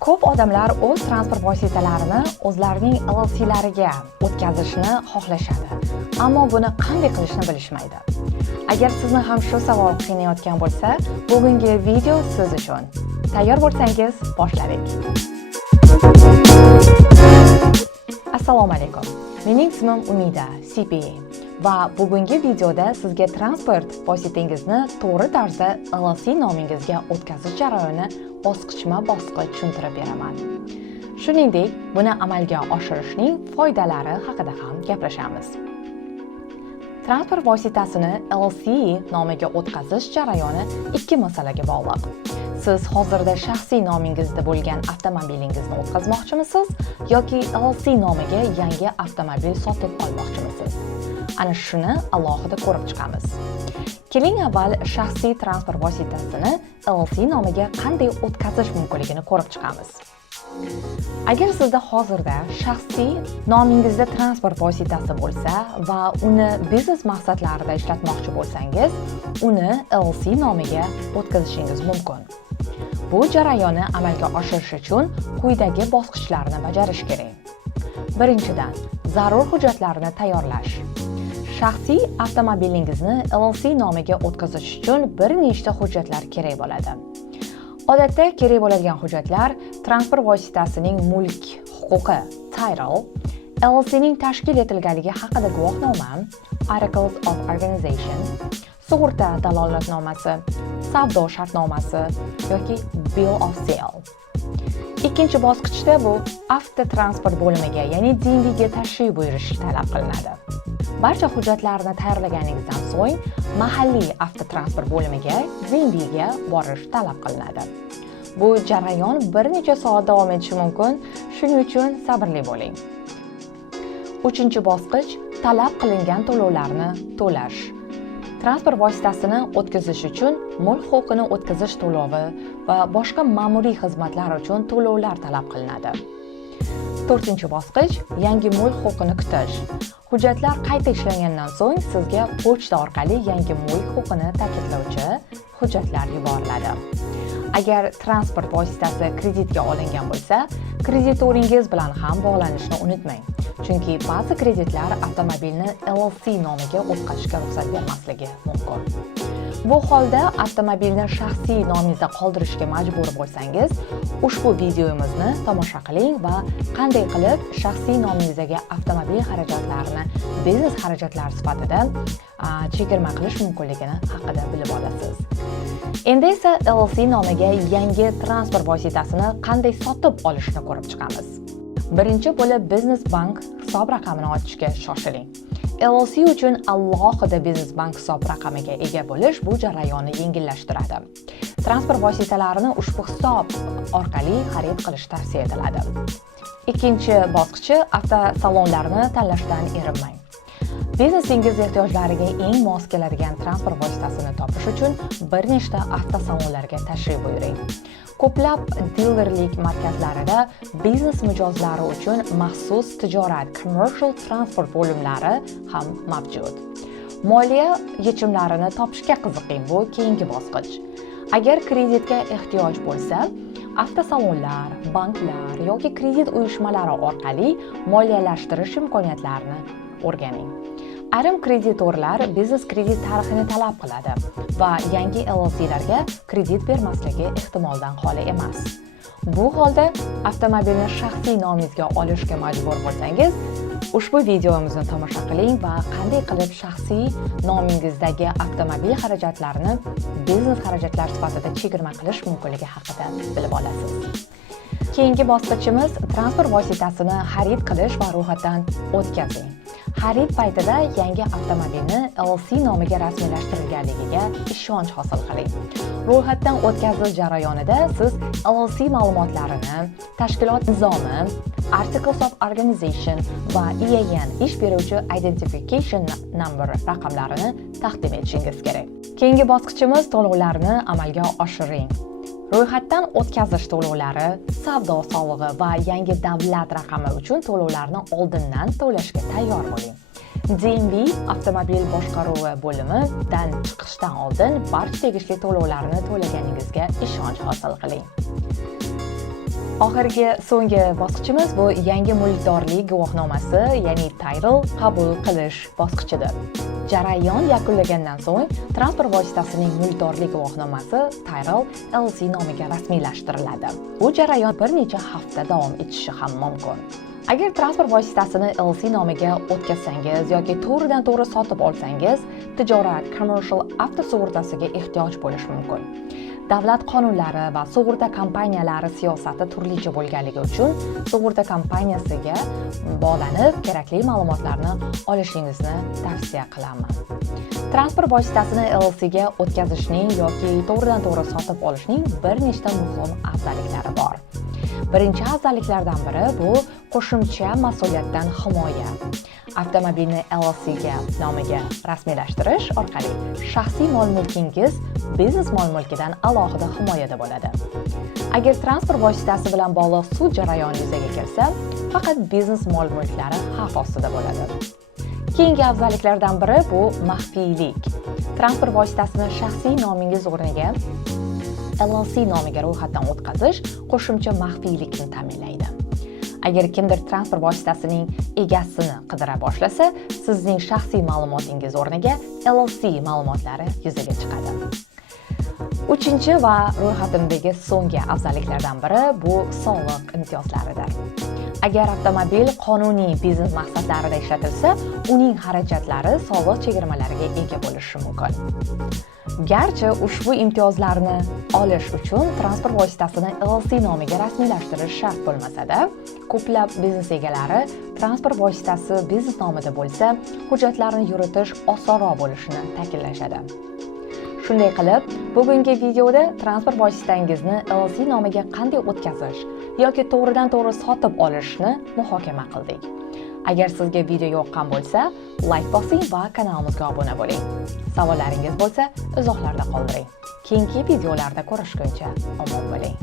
Ko'p odamlar o'z transport vositalarini o'zlarining LLC'lariga o'tkazishni xohlashadi, ammo buni qanday qilishni bilishmaydi. Agar sizni ham shu savol qiynayotgan bo'lsa, bugungi video siz uchun. Tayyor bo'lsangiz, boshladik. Assalomu alaykum. Mening ismim Umida, CPA. Va bugungi videoda sizga transport vositangizni to'g'ri tarzda LLC nomingizga o'tkazish jarayoni bosqichma-bosqich tushuntirib beraman. Shuningdek, buni amalga oshirishning foydalari haqida ham gaplashamiz. Transport vositasini LLC nomiga o'tkazish jarayoni ikki masalaga bog'liq. Siz hozirda shaxsiy nomingizda bo'lgan avtomobilingizni o'tkazmoqchimisiz yoki LLC nomiga yangi avtomobil sotib olmoqchimisiz? Ana shuni alohida ko'rib chiqamiz. Keling avval shaxsiy transport vositasini LLC nomiga qanday o'tkazish mumkinligini ko'rib chiqamiz. Agar sizda hozirda shaxsiy nomingizda transport vositasi bo'lsa va uni biznes maqsadlarida ishlatmoqchi bo'lsangiz, uni LLC nomiga o'tkazishingiz mumkin. Bu jarayonni amalga oshirish uchun quyidagi bosqichlarni bajarish kerak. Birinchidan, zarur hujjatlarni tayyorlash. Shaxsiy avtomobilingizni LLC nomiga o'tkazish uchun bir nechta hujjatlar kerak bo'ladi. Odatda kerak bo'ladigan hujjatlar transport vositasining mulk huquqi, title, LLCning tashkil etilganligi haqida guvohnoma, articles of organization, sug'urta dalolatnomasi, savdo shartnomasi yoki bill of sale. Ikkinchi bosqichda bu avtotransport bo'limiga, ya'ni DMVga tashrif buyurish talab qilinadi. Barcha hujjatlarni tayyorlaganingizdan so'ng mahalliy avtotransport bo'limiga, DMVga borish talab qilinadi. Bu jarayon bir necha soat davom etishi mumkin, shuning uchun sabrli bo'ling. Uchinchi bosqich talab qilingan to'lovlarni to'lash. Transport vositasini o'tkazish uchun mulk huquqini o'tkazish to'lovi va boshqa ma'muriy xizmatlar uchun to'lovlar talab qilinadi. To'rtinchi bosqich yangi mulk huquqini kutish. Hujjatlar qayta ishlangandan so'ng sizga pochta orqali yangi mulk huquqini ta'kidlovchi hujjatlar yuboriladi. Agar transport vositasi kreditga olingan bo'lsa, kreditoringiz bilan ham bog'lanishni unutmang. Chunki ba'zi kreditlar avtomobilni LLC nomiga o'tkazishga ruxsat bermasligi mumkin. Bu holda avtomobilni shaxsiy nomingizda qoldirishga majbur bo'lsangiz, ushbu videomizni tomosha qiling va qanday qilib shaxsiy nomingizdagi avtomobil xarajatlarini biznes xarajatlari sifatida chegirma qilish mumkinligini haqida bilib olasiz. Endi esa LLC nomiga yangi transport vositasini qanday sotib olishni ko'rib chiqamiz. Birinchi bo'lib Business Bank hisob raqamini ochishga shoshiling. LLC uchun alohida Business Bank hisob raqamiga ega bo'lish bu jarayonni yengillashtiradi. Transport vositalarini ushbu hisob orqali xarid qilish tavsiya etiladi. Ikkinchi bosqichi avtosalonlarni tanlashdan erinmang. Biznesingiz ehtiyojlariga eng mos keladigan transport vositasini topish uchun bir nechta avtosalonlarga tashrif buyuring. Ko'plab dilerlik markazlarida biznes mijozlari uchun maxsus tijorat commercial transport bo'limlari ham mavjud. Moliya yechimlarini topishga qiziqing, bu keyingi bosqich. Agar kreditga ehtiyoj bo'lsa, avtosalonlar, banklar yoki kredit uyushmalari orqali moliyalashtirish imkoniyatlarini o'rganing. Ayrim kreditorlar biznes kredit tarixini talab qiladi va yangi LLC'larga kredit bermasligi ehtimoldan xoli emas. Bu holda avtomobilni shaxsiy nomingizga olishga majbur bo'lsangiz, ushbu videomizni tomosha qiling va qanday qilib shaxsiy nomingizdagi avtomobil xarajatlarini biznes xarajatlar sifatida chegirma qilish mumkinligi haqida bilib olasiz. Keyingi bosqichimiz transport vositasini xarid qilish va ro'yxatdan o'tkazing. Xarid paytida yangi avtomobilni LLC nomiga rasmiylashtirilganligiga ishonch hosil qiling. Ro'yxatdan o'tkazish jarayonida siz LLC ma'lumotlarini, tashkilot nizomi, articles of organization va EIN ish beruvchi identification number raqamlarini taqdim etishingiz kerak. Keyingi bosqichimiz to'lovlarni amalga oshiring. Ro'yxatdan o'tkazish to'lovlari, savdo solig'i va yangi davlat raqami uchun to'lovlarni oldindan to'lashga tayyor bo'ling. DMV avtomobil boshqaruvi bo'limidan chiqishdan oldin barcha tegishli to'lovlarni to'laganingizga ishonch hosil qiling. So'nggi bosqichimiz bu yangi mulkdorlik guvohnomasi, ya'ni title qabul qilish bosqichidir. Jarayon yakunlagandan so'ng transport vositasining mulkdorlik guvohnomasi title LLC nomiga rasmiylashtiriladi. Bu jarayon bir necha hafta davom etishi ham mumkin. Agar transport vositasini LLC nomiga o'tkazsangiz yoki to'g'ridan-to'g'ri sotib olsangiz, tijorat commercial avtosug'urtasiga ehtiyoj bo'lishi mumkin. Davlat qonunlari va sug'urta kompaniyalari siyosati turlicha bo'lganligi uchun sug'urta kompaniyasiga bog'lanib kerakli ma'lumotlarni olishingizni tavsiya qilaman. Transport vositasini LLC ga o'tkazishning yoki to'g'ridan-to'g'ri sotib olishning bir nechta muhim afzalliklari bor. Birinchi afzalliklardan biri bu qo'shimcha mas'uliyatdan himoya. Avtomobilni LLC nomiga rasmiylashtirish orqali shaxsiy mol-mulkingiz biznes mol-mulkidan alohida himoyada bo'ladi. Agar transport vositasi bilan bog'liq sud jarayoni yuzaga kelsa, faqat biznes mol-mulklari xavf ostida bo'ladi. Keyingi afzalliklardan biri bu maxfiylik. Transport vositasini shaxsiy nomingiz o'rniga LLC nomiga ro'yxatdan o'tkazish qo'shimcha maxfiylikni ta'minlaydi. Agar kimdir transport vositasining egasini qidira boshlasa, sizning shaxsiy ma'lumotingiz o'rniga LLC ma'lumotlari yuzaga chiqadi. Uchinchi va ro'yxatimdagi so'nggi afzalliklardan biri bu soliq imtiyozlaridir. Agar avtomobil qonuniy biznes maqsadlarida ishlatilsa, uning xarajatlari soliq chegirmalariga ega bo'lishi mumkin. Garchi ushbu imtiyozlarni olish uchun transport vositasini LLC nomiga rasmiylashtirish shart bo'lmasa-da, ko'plab biznes egalari transport vositasi biznes nomida bo'lsa, hujjatlarni yuritish osonroq bo'lishini ta'kidlashadi. Shunday qilib, bugungi videoda transport vositangizni LLC nomiga qanday o'tkazish yoki to'g'ridan-to'g'ri sotib olishni muhokama qildik. Agar sizga video yoqqan bo'lsa, like bosing va kanalimizga obuna bo'ling. Savollaringiz bo'lsa, izohlarda qoldiring. Keyingi videolarda ko'rishguncha omon bo'ling.